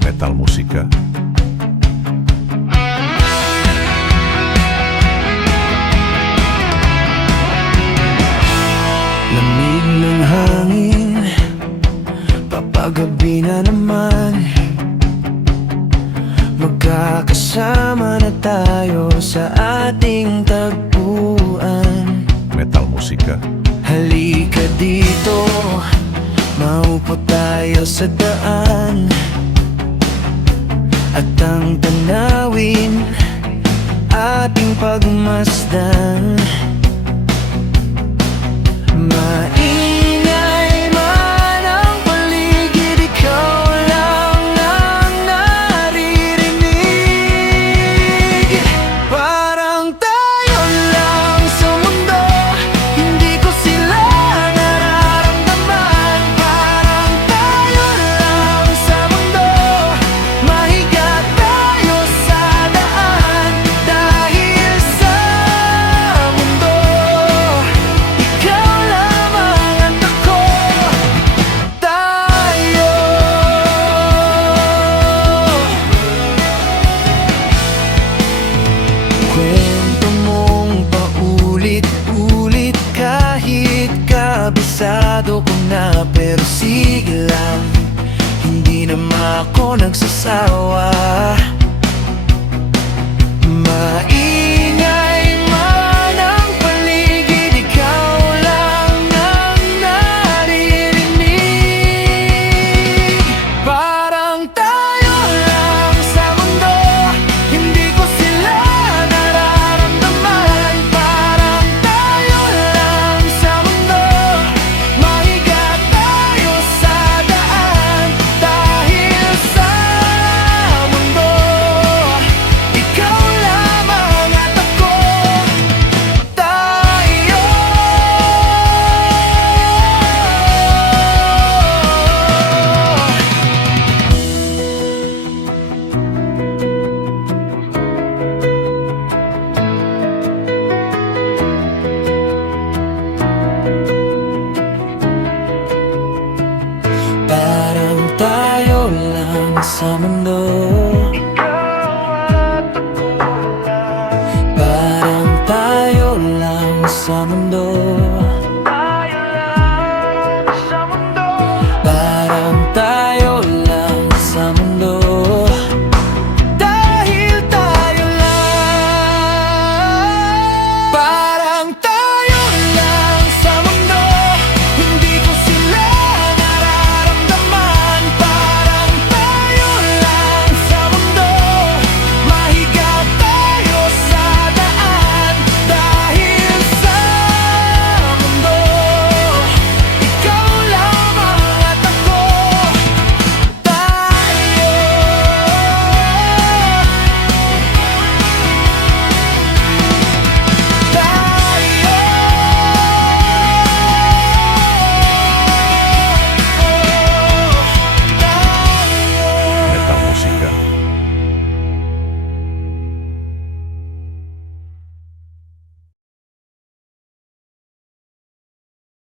Metal Musika. Lamig ng hangin, papagabi na naman. Magkakasama na tayo sa ating tagpuan. Metal Musika. Halika dito, maupo tayo sa daan, at ang tanawin ating pagmasdan. Maingay man ang paligid, ikaw lang ang naririnig. Parang tayo lang sa mundo, hindi ko sila nararamdaman. Parang tayo lang sa mundo, mahiga tayo sa daan. Dahil sa mundo, ikaw lamang at ako. Tayo. Kwento mong paulit-ulit, kahit kabisado ko na, pero sige lang, hindi naman ako nagsasawa. Maingay man ang paligid, ikaw lang ang naririnig. Parang tayo lang sa mundo, hindi ko sila nararamdaman. Parang tayo lang sa mundo, mahiga tayo sa daan. Dahil sa mundo, ikaw lamang at ako. Tayo. Parang tayo lang sa mundo,